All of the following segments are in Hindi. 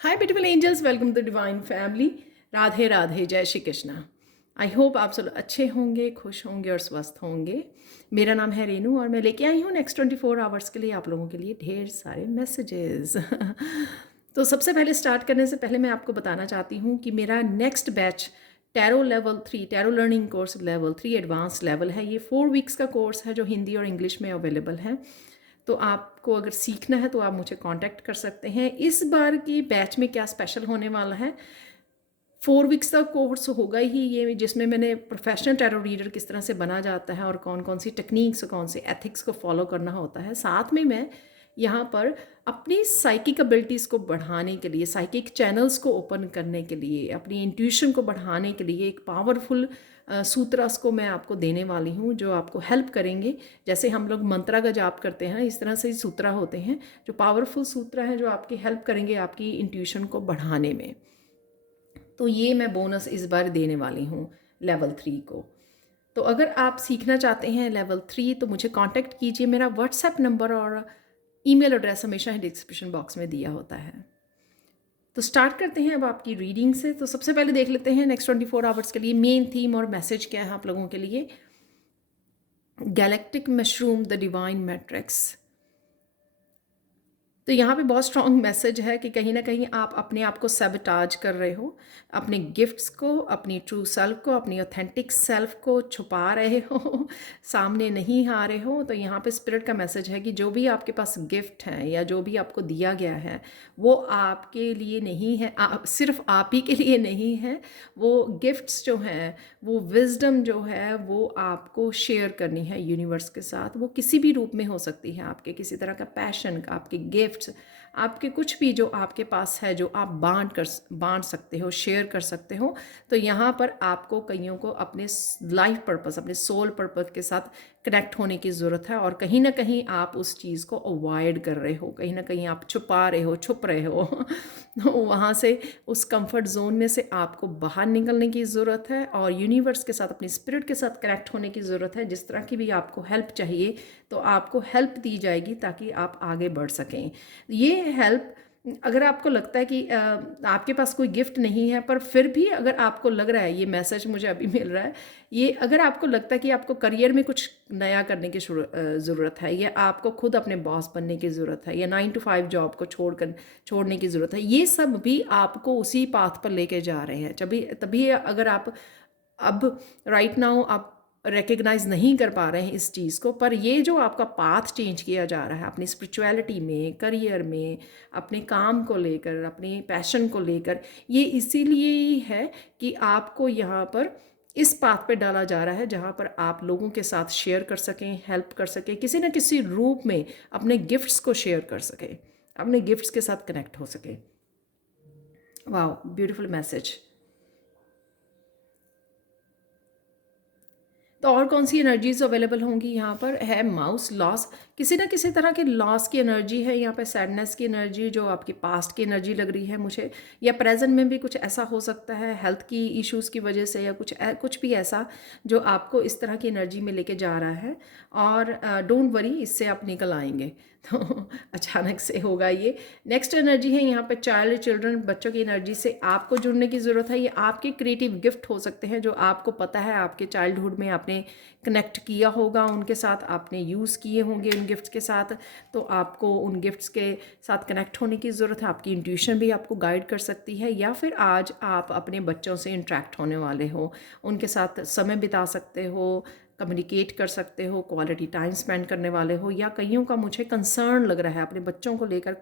Hi beautiful angels, welcome to divine family. Radhe Radhe, जय श्री कृष्णा। आई होप आप सब अच्छे होंगे, खुश होंगे और स्वस्थ होंगे। मेरा नाम है रेनू और मैं लेके आई हूँ नेक्स्ट 24 आवर्स के लिए आप लोगों के लिए ढेर सारे मैसेजेस। तो सबसे पहले स्टार्ट करने से पहले मैं आपको बताना चाहती हूँ कि मेरा next batch tarot level 3 tarot learning course level 3 advance level है। ये 4 वीक्स का कोर्स है जो हिंदी और इंग्लिश में अवेलेबल है। तो आपको अगर सीखना है तो आप मुझे कांटेक्ट कर सकते हैं। इस बार की बैच में क्या स्पेशल होने वाला है, 4 वीक्स का कोर्स होगा ही ये, जिसमें मैंने प्रोफेशनल टैरो रीडर किस तरह से बना जाता है और कौन कौन सी टेक्निक्स, कौन से एथिक्स को फॉलो करना होता है। साथ में मैं यहाँ पर अपनी साइकिक एबिलिटीज़ को बढ़ाने के लिए, साइकिक चैनल्स को ओपन करने के लिए, अपनी इंट्यूशन को बढ़ाने के लिए एक पावरफुल सूत्रास को मैं आपको देने वाली हूँ जो आपको हेल्प करेंगे। जैसे हम लोग मंत्रा का जाप करते हैं, इस तरह से सूत्रा होते हैं जो पावरफुल सूत्रा हैं जो आपकी हेल्प करेंगे आपकी इंट्यूशन को बढ़ाने में। तो ये मैं बोनस इस बार देने वाली हूँ लेवल 3 को। तो अगर आप सीखना चाहते हैं लेवल 3 तो मुझे कांटेक्ट कीजिए। मेरा व्हाट्सएप नंबर और ईमेल एड्रेस हमेशा डिस्क्रिप्शन बॉक्स में दिया होता है। तो स्टार्ट करते हैं अब आपकी रीडिंग से। तो सबसे पहले देख लेते हैं नेक्स्ट 24 आवर्स के लिए मेन थीम और मैसेज क्या है आप लोगों के लिए। Galactic mushroom the divine matrix. तो यहाँ पे बहुत स्ट्रॉन्ग मैसेज है कि कहीं ना कहीं आप अपने आप को सैबोटाज कर रहे हो, अपने गिफ्ट्स को, अपनी ट्रू सेल्फ को, अपनी ऑथेंटिक सेल्फ को छुपा रहे हो, सामने नहीं आ रहे हो। तो यहाँ पे स्पिरिट का मैसेज है कि जो भी आपके पास गिफ्ट है या जो भी आपको दिया गया है वो आपके लिए नहीं है, सिर्फ आप ही के लिए नहीं है। वो गिफ्ट्स जो हैं, वो विजडम जो है वो आपको शेयर करनी है यूनिवर्स के साथ। वो किसी भी रूप में हो सकती है, आपके किसी तरह का पैशन का, आपके गिफ्ट्स, आपके कुछ भी जो आपके पास है जो आप बांट सकते हो, शेयर कर सकते हो। तो यहाँ पर आपको कईयों को अपने लाइफ पर्पस, अपने सोल पर्पस के साथ कनेक्ट होने की ज़रूरत है और कहीं ना कहीं आप उस चीज़ को अवॉइड कर रहे हो, कहीं ना कहीं आप छुपा रहे हो, छुप रहे हो। तो वहाँ से, उस कंफर्ट जोन में से आपको बाहर निकलने की ज़रूरत है और यूनिवर्स के साथ, अपनी स्पिरिट के साथ कनेक्ट होने की ज़रूरत है। जिस तरह की भी आपको हेल्प चाहिए तो आपको हेल्प दी जाएगी ताकि आप आगे बढ़ सकें। ये हेल्प, अगर आपको लगता है कि आपके पास कोई गिफ्ट नहीं है पर फिर भी अगर आपको लग रहा है, ये मैसेज मुझे अभी मिल रहा है, ये अगर आपको लगता है कि आपको करियर में कुछ नया करने की ज़रूरत है या आपको खुद अपने बॉस बनने की ज़रूरत है या 9 to 5 जॉब को छोड़ने की ज़रूरत है, ये सब भी आपको उसी पाथ पर लेके जा रहे हैं। तभी तभी अगर आप अब राइट नाउ आप रिकग्नाइज नहीं कर पा रहे हैं इस चीज़ को, पर ये जो आपका पाथ चेंज किया जा रहा है अपनी स्पिरिचुअलिटी में, करियर में, अपने काम को लेकर, अपने पैशन को लेकर, ये इसीलिए ही है कि आपको यहाँ पर इस पाथ पे डाला जा रहा है जहाँ पर आप लोगों के साथ शेयर कर सकें, हेल्प कर सकें, किसी न किसी रूप में अपने गिफ्ट्स को शेयर कर सकें, अपने गिफ्ट्स के साथ कनेक्ट हो सके। वाह, ब्यूटीफुल मैसेज। तो और कौन सी एनर्जीज अवेलेबल होंगी यहाँ पर है माउस लॉस, किसी ना किसी तरह के लॉस की एनर्जी है यहाँ पे, सैडनेस की एनर्जी जो आपकी पास्ट की एनर्जी लग रही है मुझे, या प्रेजेंट में भी कुछ ऐसा हो सकता है हेल्थ की इश्यूज़ की वजह से या कुछ भी ऐसा जो आपको इस तरह की एनर्जी में लेके जा रहा है। और डोंट वरी, इससे आप निकल आएंगे। तो अचानक से होगा ये। नेक्स्ट एनर्जी है यहाँ पे चिल्ड्रन, बच्चों की एनर्जी से आपको जुड़ने की ज़रूरत है। ये आपके क्रिएटिव गिफ्ट हो सकते हैं जो आपको पता है आपके चाइल्डहुड में आपने कनेक्ट किया होगा उनके साथ, आपने यूज़ किए होंगे उन गिफ्ट्स के साथ। तो आपको उन गिफ्ट्स के साथ कनेक्ट होने की ज़रूरत है। आपकी इंट्यूशन भी आपको गाइड कर सकती है, या फिर आज आप अपने बच्चों से इंट्रैक्ट होने वाले हो, उनके साथ समय बिता सकते हो, कम्युनिकेट कर सकते हो, क्वालिटी टाइम स्पेंड करने वाले हो। या कईयों का मुझे कंसर्न लग रहा है अपने बच्चों को लेकर,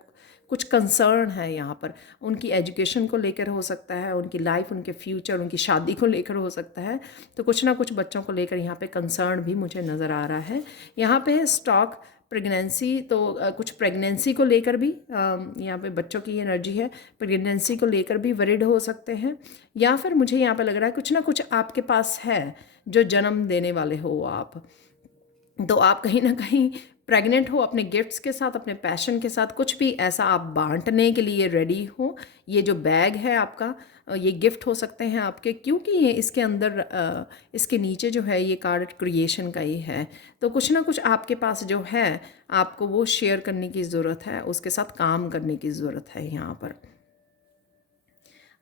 कुछ कंसर्न है यहाँ पर, उनकी एजुकेशन को लेकर हो सकता है, उनकी लाइफ, उनके फ्यूचर, उनकी शादी को लेकर हो सकता है। तो कुछ ना कुछ बच्चों को लेकर यहाँ पे कंसर्न भी मुझे नज़र आ रहा है। यहाँ पे है स्टॉक प्रेगनेंसी, तो कुछ प्रेगनेंसी को लेकर भी यहाँ पे बच्चों की एनर्जी है, प्रेगनेंसी को लेकर भी वरिड हो सकते हैं। या फिर मुझे यहाँ पे लग रहा है कुछ ना कुछ आपके पास है जो जन्म देने वाले हो आप, तो आप कहीं ना कहीं प्रेग्नेंट हो अपने गिफ्ट्स के साथ, अपने पैशन के साथ, कुछ भी ऐसा आप बांटने के लिए रेडी हो। ये जो बैग है आपका, ये गिफ्ट हो सकते हैं आपके, क्योंकि ये इसके अंदर इसके नीचे जो है ये कार्ड क्रिएशन का ही है। तो कुछ ना कुछ आपके पास जो है आपको वो शेयर करने की ज़रूरत है, उसके साथ काम करने की ज़रूरत है यहाँ पर।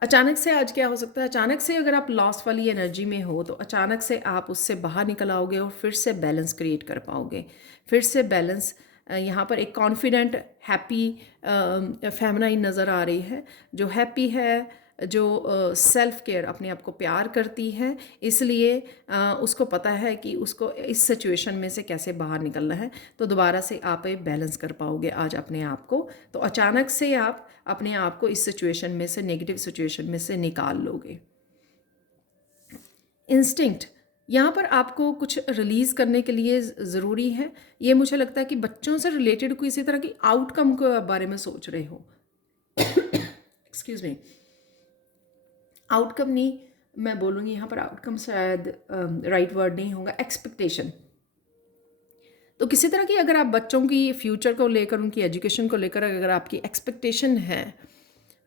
अचानक से आज क्या हो सकता है, अचानक से अगर आप लॉस वाली एनर्जी में हो तो अचानक से आप उससे बाहर निकल आओगे और फिर से बैलेंस क्रिएट कर पाओगे। फिर से बैलेंस, यहाँ पर एक कॉन्फिडेंट, हैप्पी फेमिनाइन नज़र आ रही है, जो हैप्पी है, जो सेल्फ केयर, अपने आप को प्यार करती है, इसलिए उसको पता है कि उसको इस सिचुएशन में से कैसे बाहर निकलना है। तो दोबारा से आप ये बैलेंस कर पाओगे आज अपने आप को। तो अचानक से आप अपने आप को इस सिचुएशन में से, नेगेटिव सिचुएशन में से निकाल लोगे। इंस्टिंक्ट, यहाँ पर आपको कुछ रिलीज़ करने के लिए ज़रूरी है। ये मुझे लगता है कि बच्चों से रिलेटेड किसी तरह की आउटकम के बारे में सोच रहे हो। एक्सक्यूज़ मी, आउटकम नहीं, मैं बोलूँगी यहाँ पर आउटकम शायद राइट वर्ड नहीं होगा, एक्सपेक्टेशन। तो किसी तरह की अगर आप बच्चों की फ्यूचर को लेकर, उनकी एजुकेशन को लेकर अगर आपकी एक्सपेक्टेशन है,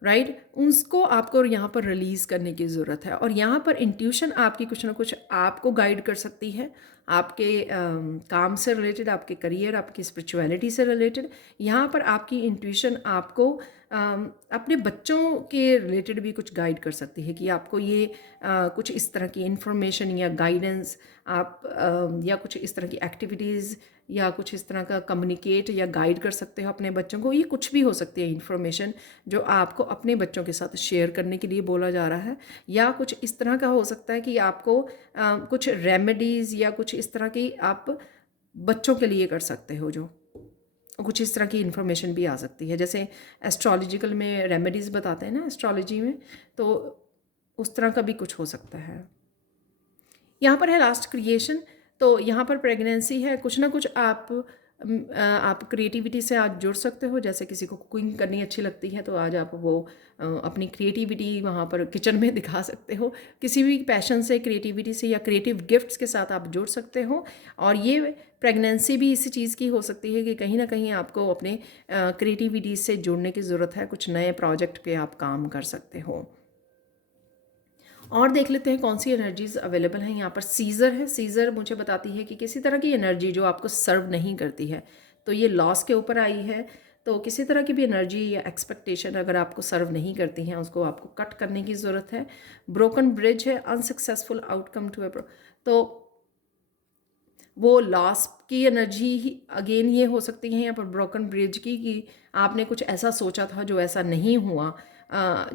राइट, उसको आपको यहाँ पर रिलीज़ करने की ज़रूरत है। और यहाँ पर इंट्यूशन आपकी कुछ ना कुछ आपको गाइड कर सकती है, आपके काम से रिलेटेड, आपके करियर, आपकी स्पिरिचुअलिटी से रिलेटेड। यहाँ पर आपकी इंट्यूशन आपको अपने बच्चों के रिलेटेड भी कुछ गाइड कर सकती है कि आपको ये कुछ इस तरह की इंफॉर्मेशन या गाइडेंस आप या कुछ इस तरह की एक्टिविटीज़ या कुछ इस तरह का कम्युनिकेट या गाइड कर सकते हो अपने बच्चों को। ये कुछ भी हो सकती है इंफॉर्मेशन जो आपको अपने बच्चों के साथ शेयर करने के लिए बोला जा रहा है, या कुछ इस तरह का हो सकता है कि आपको कुछ रेमेडीज़ या कुछ इस तरह की आप बच्चों के लिए कर सकते हो, जो कुछ इस तरह की इन्फॉर्मेशन भी आ सकती है। जैसे एस्ट्रोलॉजिकल में रेमेडीज़ बताते हैं ना एस्ट्रोलॉजी में, तो उस तरह का भी कुछ हो सकता है। यहाँ पर है लास्ट क्रिएशन। तो यहाँ पर प्रेगनेंसी है, कुछ ना कुछ आप क्रिएटिविटी से आज जुड़ सकते हो। जैसे किसी को कुकिंग करनी अच्छी लगती है तो आज आप वो अपनी क्रिएटिविटी वहाँ पर किचन में दिखा सकते हो। किसी भी पैशन से, क्रिएटिविटी से या क्रिएटिव गिफ्ट्स के साथ आप जुड़ सकते हो। और ये प्रेगनेंसी भी इसी चीज़ की हो सकती है कि कहीं ना कहीं आपको अपने क्रिएटिविटी से जुड़ने की ज़रूरत है, कुछ नए प्रोजेक्ट पे आप काम कर सकते हो। और देख लेते हैं कौन सी एनर्जीज अवेलेबल हैं। यहाँ पर सीज़र है। सीज़र मुझे बताती है कि किसी तरह की एनर्जी जो आपको सर्व नहीं करती है, तो ये लॉस के ऊपर आई है। तो किसी तरह की भी एनर्जी या एक्सपेक्टेशन अगर आपको सर्व नहीं करती हैं, उसको आपको कट करने की ज़रूरत है। ब्रोकन ब्रिज है, अनसक्सेसफुल आउटकम टू ए, तो वो लॉस की एनर्जी ही अगेन ये हो सकती है यहाँ पर ब्रोकन ब्रिज की, कि आपने कुछ ऐसा सोचा था जो ऐसा नहीं हुआ,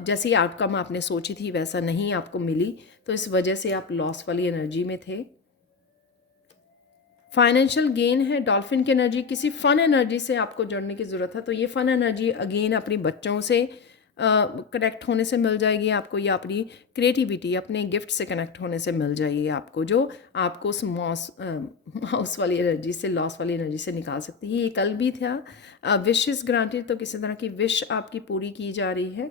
जैसी आउटकम आपने सोची थी वैसा नहीं आपको मिली, तो इस वजह से आप लॉस वाली एनर्जी में थे। फाइनेंशियल गेन है, डॉल्फिन की एनर्जी, किसी फन एनर्जी से आपको जुड़ने की ज़रूरत है। तो ये फन एनर्जी अगेन अपनी बच्चों से कनेक्ट होने से मिल जाएगी आपको, या अपनी क्रिएटिविटी, अपने गिफ्ट से कनेक्ट होने से मिल जाएगी आपको, जो आपको उस माउस वाली एनर्जी से, लॉस वाली एनर्जी से निकाल सकती है। ये कल भी था विशेस ग्रांटेड, तो किसी तरह की विश आपकी पूरी की जा रही है।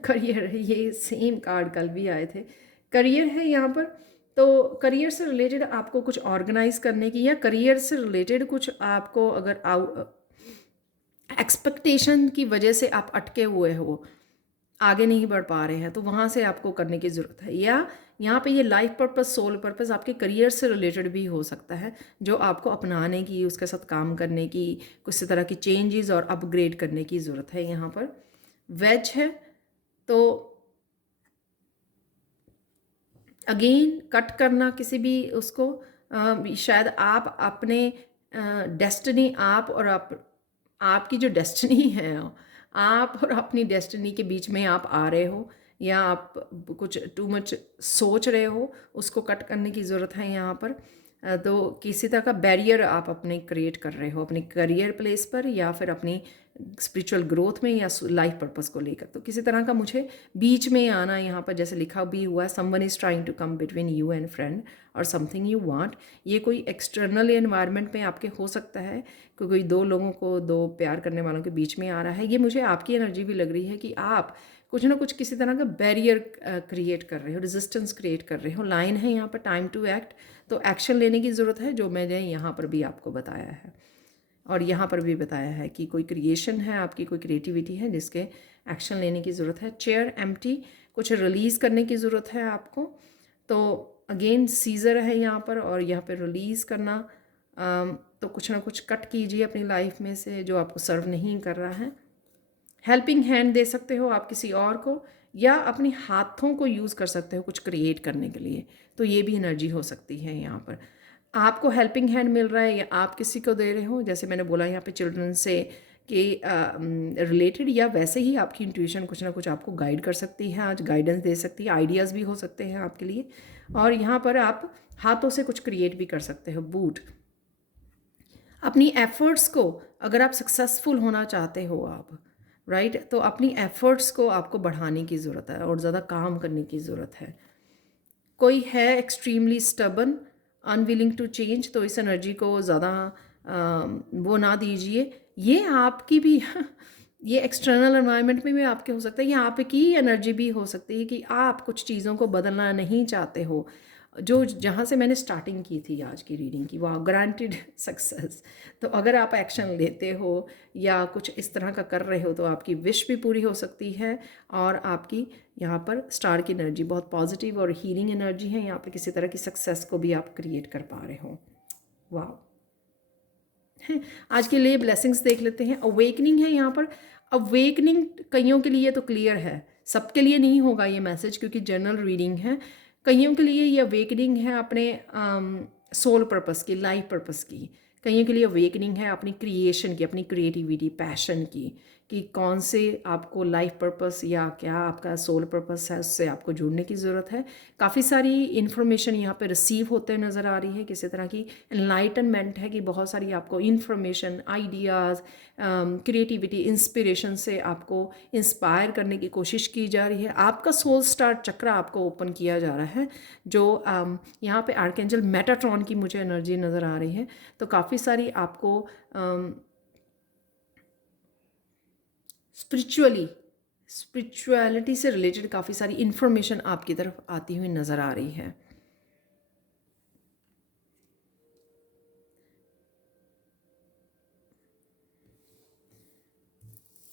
करियर, ये सेम कार्ड कल भी आए थे। करियर है यहाँ पर, तो करियर से रिलेटेड आपको कुछ ऑर्गेनाइज करने की, या करियर से रिलेटेड कुछ आपको अगर एक्सपेक्टेशन की वजह से आप अटके हुए हो, आगे नहीं बढ़ पा रहे हैं, तो वहाँ से आपको करने की ज़रूरत है। या यहाँ पे ये लाइफ पर्पस, सोल पर्पस आपके करियर से रिलेटेड भी हो सकता है, जो आपको अपनाने की, उसके साथ काम करने की, कुछ तरह की चेंजेस और अपग्रेड करने की ज़रूरत है। यहाँ पर वेज है, तो अगेन कट करना किसी भी उसको, शायद आप अपने डेस्टिनी, आप और आपकी जो डेस्टिनी है, आप और अपनी डेस्टिनी के बीच में आप आ रहे हो, या आप कुछ टू मच सोच रहे हो, उसको कट करने की ज़रूरत है यहाँ पर। तो किसी तरह का बैरियर आप अपने क्रिएट कर रहे हो अपने करियर प्लेस पर, या फिर अपनी स्पिरिचुअल ग्रोथ में, या लाइफ पर्पस को लेकर। तो किसी तरह का मुझे बीच में आना यहाँ पर, जैसे लिखा भी हुआ है, someone is trying to come between you and friend और समथिंग यू वांट। ये कोई एक्सटर्नल एनवायरनमेंट में आपके हो सकता है कि कोई दो लोगों को, दो प्यार करने वालों के बीच में आ रहा है। ये मुझे आपकी एनर्जी भी लग रही है कि आप कुछ ना कुछ किसी तरह का बैरियर क्रिएट कर रहे हो, रेजिस्टेंस क्रिएट कर रहे हो। लाइन है यहाँ पर टाइम टू एक्ट, तो एक्शन लेने की ज़रूरत है, जो मैंने यहाँ पर भी आपको बताया है। और यहाँ पर भी बताया है कि कोई क्रिएशन है आपकी, कोई क्रिएटिविटी है जिसके एक्शन लेने की ज़रूरत है। चेयर एम्प्टी, कुछ रिलीज़ करने की ज़रूरत है आपको। तो अगेन सीज़र है यहाँ पर, और यहाँ पर रिलीज़ करना, तो कुछ ना कुछ कट कीजिए अपनी लाइफ में से जो आपको सर्व नहीं कर रहा है। हेल्पिंग हैंड दे सकते हो आप किसी और को, या अपने हाथों को यूज़ कर सकते हो कुछ क्रिएट करने के लिए। तो ये भी एनर्जी हो सकती है यहाँ पर। आपको हेल्पिंग हैंड मिल रहा है या आप किसी को दे रहे हो, जैसे मैंने बोला यहाँ पे चिल्ड्रन से कि रिलेटेड, या वैसे ही आपकी इंट्यूशन कुछ ना कुछ आपको गाइड कर सकती है, आज गाइडेंस दे सकती है, आइडियाज़ भी हो सकते हैं आपके लिए। और यहाँ पर आप हाथों से कुछ क्रिएट भी कर सकते हो। बूट, अपनी एफ़र्ट्स को, अगर आप सक्सेसफुल होना चाहते हो आप, राइट, तो अपनी एफ़र्ट्स को आपको बढ़ाने की ज़रूरत है और ज़्यादा काम करने की ज़रूरत है। कोई है extremely stubborn, unwilling to change, तो इस एनर्जी को ज़्यादा वो ना दीजिए। ये आपकी भी ये एक्सटर्नल एनवायरनमेंट में भी आपके हो सकता है, ये आपकी एनर्जी भी हो सकती है कि आप कुछ चीज़ों को बदलना नहीं चाहते हो। जो जहाँ से मैंने स्टार्टिंग की थी आज की रीडिंग की, वाह, ग्रांटेड सक्सेस। तो अगर आप एक्शन लेते हो या कुछ इस तरह का कर रहे हो तो आपकी विश भी पूरी हो सकती है। और आपकी यहाँ पर स्टार की एनर्जी बहुत पॉजिटिव और हीलिंग एनर्जी है। यहाँ पर किसी तरह की सक्सेस को भी आप क्रिएट कर पा रहे हो। वाह, आज के लिए ब्लेसिंग्स देख लेते हैं। अवेकनिंग है यहाँ पर। अवेकनिंग कईयों के लिए तो क्लियर है, सबके लिए नहीं होगा ये मैसेज क्योंकि जनरल रीडिंग है। कईयों के लिए ये अवेकनिंग है अपने सोल पर्पस की, लाइफ पर्पस की। कईयों के लिए अवेकनिंग है अपनी क्रिएशन की, अपनी क्रिएटिविटी, पैशन की, कि कौन से आपको लाइफ पर्पस या क्या आपका सोल पर्पस है उससे आपको जुड़ने की ज़रूरत है। काफ़ी सारी इन्फॉर्मेशन यहाँ पे रिसीव होते नज़र आ रही है, किसी तरह की एनलाइटनमेंट है कि बहुत सारी आपको इन्फॉर्मेशन, आइडियाज़, क्रिएटिविटी, इंस्पिरेशन से आपको इंस्पायर करने की कोशिश की जा रही है। आपका सोल स्टार चक्र आपको ओपन किया जा रहा है, जो यहाँ पे आर्कएंजल मेटाट्रॉन की मुझे एनर्जी नज़र आ रही है। तो काफ़ी सारी आपको स्पिरिचुअलिटी से रिलेटेड काफ़ी सारी इन्फॉर्मेशन आपकी तरफ आती हुई नज़र आ रही है।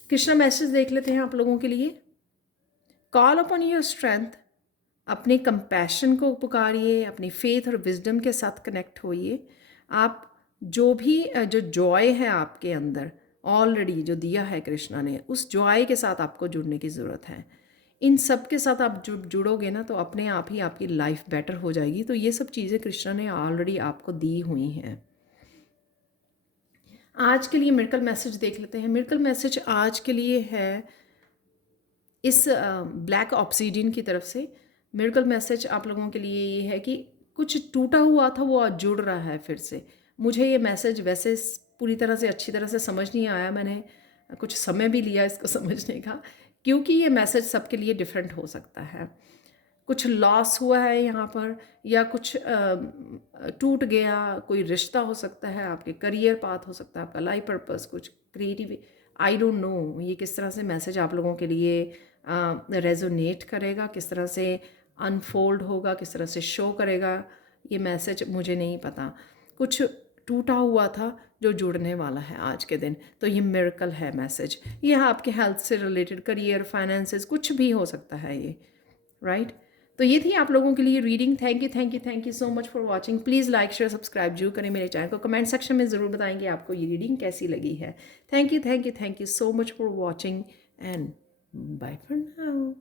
कृष्णा मैसेज देख लेते हैं आप लोगों के लिए। कॉल अपॉन योर स्ट्रेंथ, अपने कंपैशन को पुकारिए, अपनी फेथ और विजडम के साथ कनेक्ट होइए। आप जो भी जो जॉय है आपके अंदर ऑलरेडी जो दिया है कृष्णा ने, उस जॉय के साथ आपको जुड़ने की ज़रूरत है। इन सब के साथ आप जुड़ोगे ना तो अपने आप ही आपकी लाइफ बेटर हो जाएगी। तो ये सब चीज़ें कृष्णा ने ऑलरेडी आपको दी हुई हैं। आज के लिए मिरेकल मैसेज देख लेते हैं। मिरेकल मैसेज आज के लिए है इस ब्लैक ऑब्सीडियन की तरफ से। मिरेकल मैसेज आप लोगों के लिए ये है कि कुछ टूटा हुआ था वो आज जुड़ रहा है फिर से। मुझे ये मैसेज वैसे पूरी तरह से अच्छी तरह से समझ नहीं आया, मैंने कुछ समय भी लिया इसको समझने का, क्योंकि ये मैसेज सबके लिए डिफरेंट हो सकता है। कुछ लॉस हुआ है यहाँ पर, या कुछ टूट गया, कोई रिश्ता हो सकता है, आपके करियर पाथ हो सकता है, आपका लाइफ पर्पस, कुछ क्रिएटिव, आई डोंट नो ये किस तरह से मैसेज आप लोगों के लिए रेजोनेट करेगा, किस तरह से अनफोल्ड होगा, किस तरह से शो करेगा ये मैसेज, मुझे नहीं पता। कुछ टूटा हुआ था जो जुड़ने वाला है आज के दिन, तो ये मिरेकल है मैसेज। ये आपके हेल्थ से रिलेटेड, करियर, फाइनेंसेस, कुछ भी हो सकता है ये, राइट। तो ये थी आप लोगों के लिए reading. Thank you so much for watching. Please like share subscribe जरूर करें मेरे चैनल को। कमेंट सेक्शन में ज़रूर बताएंगे आपको ये रीडिंग कैसी लगी है। Thank you so much for watching and bye for now.